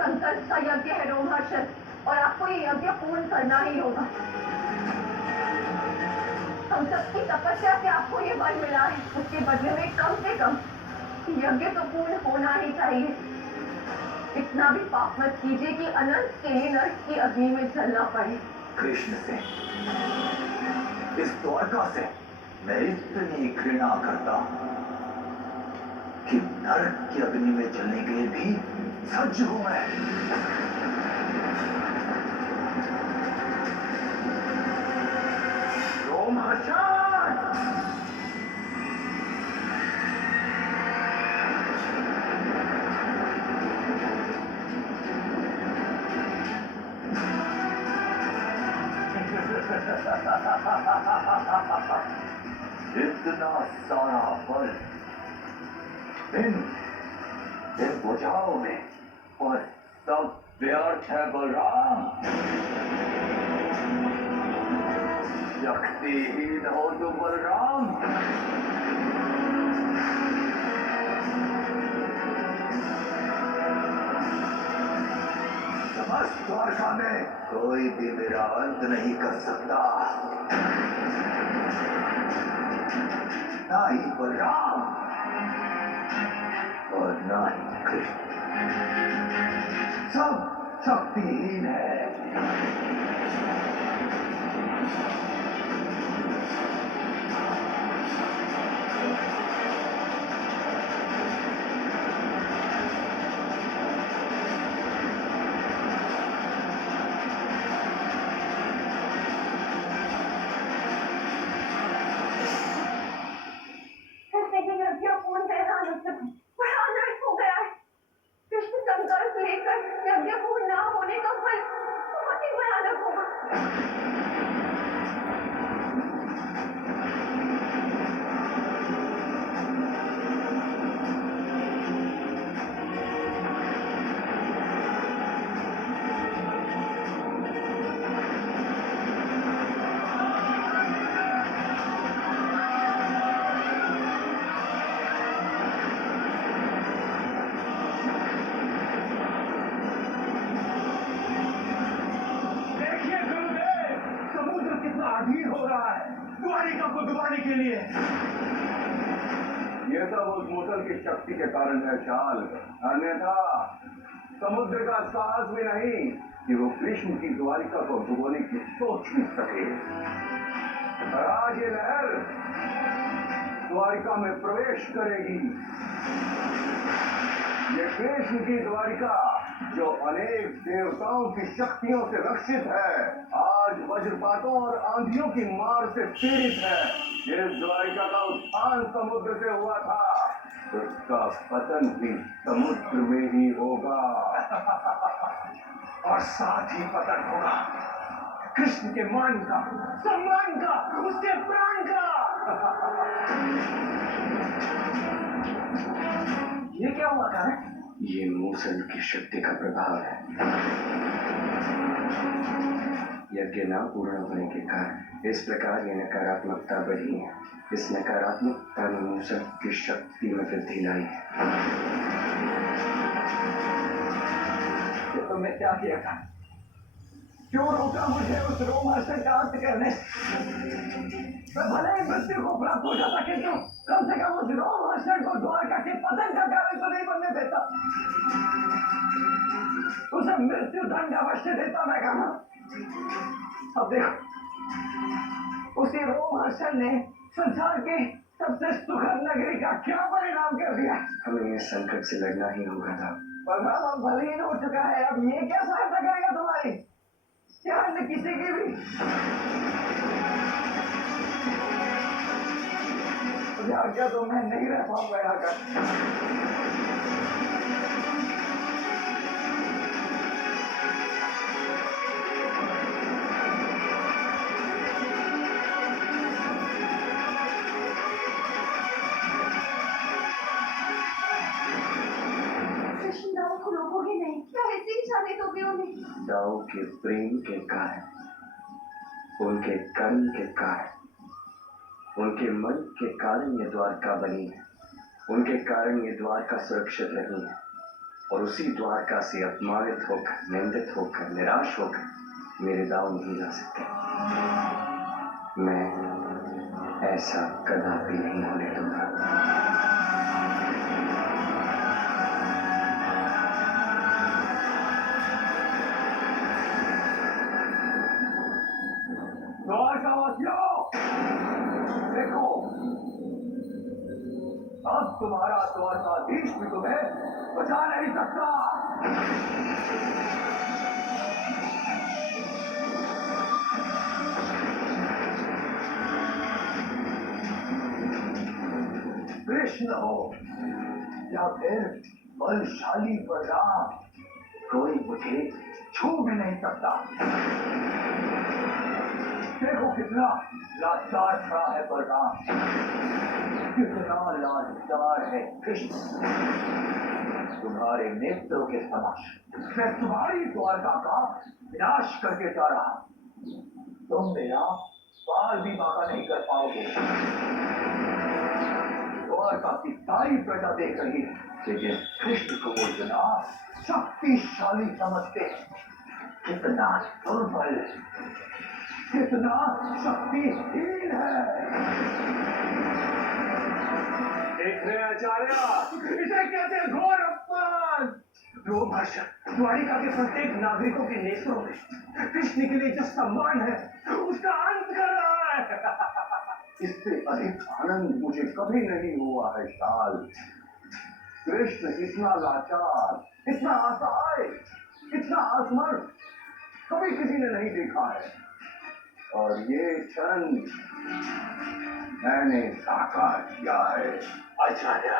संकल्प का यज्ञ है रोमहर्षण, और आपको ये यज्ञ पूर्ण करना ही होगा। हम सबकी तपस्या से आपको ये वर मिला है, उसके बदले में कम से कम यज्ञ तो पूर्ण होना ही चाहिए। इतना भी पाप मत कीजिए कि अनंत के लिए नरक की अग्नि में जलना पड़े। कृष्ण से, इस द्वारका से मैं इतनी घृणा करता हूं कि नरक की अग्नि में जलने के लिए भी सज्ज हूं मैं। रोमहर्षण! इतना सारा बल इन बुझाओं में, और सब व्यर्थ है बलराम। शक्तिहीन हो तो बलराम। समस्त द्वारका में कोई भी मेरा अंत नहीं कर सकता, ना ही बलराम और ना ही कृष्ण। सब शक्तिहीन है। यज्ञ पूर्ण न होने का फल बहुत ही भयानक होगा। द्वारिका को डुबाने के लिए। यह सब उस मुसल की शक्ति के कारण है चाल, अन्यथा समुद्र का साहस भी नहीं कि वो कृष्ण की द्वारिका को डुबोने की सोच भी सके। और आज ये लहर द्वारिका में प्रवेश करेगी। ये कृष्ण की द्वारिका जो अनेक देवताओं की शक्तियों से रक्षित है, आज वज्रपातों और आंधियों की मार से पीड़ित है। जिस द्वारिका का उत्थान समुद्र से हुआ था, उसका पतन भी समुद्र में ही होगा। और साथ ही पतन होगा कृष्ण के मान का, सम्मान का, उसके प्राण का। ये क्या हुआ था? ये मूसल की शक्ति का प्रभाव है। यज्ञ न पूर्ण होने के कारण इस प्रकार ये नकारात्मकता बढ़ी है। इस नकारात्मकता ने मूसल की शक्ति में वृद्धि लाई है। ये तो मैं क्या किया था? क्यों रोका मुझे उस रोमहर्षण का अंत करने से? मैं भले ही मृत्यु को प्राप्त हो जाता, किंतु कम से कम उस रोमहर्षण को द्वारका के पतन का कारण तो नहीं बनने देता। उसे मृत्यु दंड अवश्य देता मैं कहा। अब देखो, उसी रोमहर्षण ने संसार के सबसे सुखद नगरी का क्या परिणाम कर दिया। हमें इस संकट से लड़ना ही होगा था। बलराम अब बलहीन हो चुका है। अब ये क्या सहायता करेगा तुम्हारी? क्या अन्य किसी की भी? मुझे आज्ञा तो मैं नहीं रह पाऊंगा यहाँ का। दाऊ के प्रेम के कारण, उनके कर्म के कारण, उनके मन के कारण ये द्वारका बनी है। उनके कारण ये द्वारका सुरक्षित नहीं है। और उसी द्वारका से अपमानित होकर, निंदित होकर, निराश होकर मेरे दाव नहीं जा सकते। मैं ऐसा कदापि नहीं होने दूंगा। द्वारकावासियों, देखो, अब तुम्हारा द्वारकाधीश भी तुम्हें बचा नहीं सकता। कृष्ण हो या फिर बलशाली बलराम, कोई मुझे छू भी नहीं सकता। देखो कितना लाचार खड़ा है बलराम, कितना लाचार है कृष्ण। तुम्हारे नेत्रों के समक्ष मैं तुम्हारी द्वारका का विनाश करके जा रहा हूं। तुम मेरा बाल भी बाका नहीं कर पाओगे। द्वारका की सारी प्रजा देख रही है कि जिस कृष्ण को वो इतना शक्तिशाली समझते हैं, कितना दुर्बल, कितना शक्तिहीन है। देख रहे आचार्य, इसे कहते हैं घोर अपमान। रोमहर्षक द्वारिका के प्रत्येक नागरिकों के नेत्रों में कृष्ण के लिए जो सम्मान है, उसका अंत कर रहा है। इससे अधिक आनंद मुझे कभी नहीं हुआ है शाल। कृष्ण इतना लाचार, इतना असहाय, इतना असमर्थ कभी किसी ने नहीं देखा है। और ये क्षण मैंने साकार किया है। आचार्य,